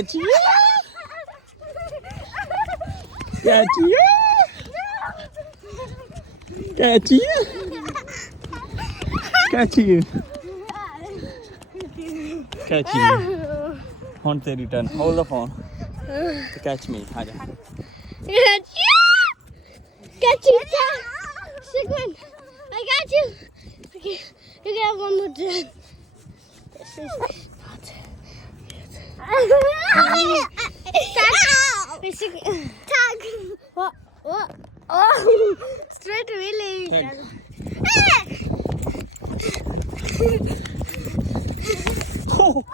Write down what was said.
Catch you! Catch you! Catch you! Catch you! Catch you! Phone तेरी turn. Hold the phone. Catch me. आजा. Catch you! Catch you! Sukhmani, I got you. Okay, you can have one more turn. This is not good. Tag. What? Oh, straight away leaving. Oh.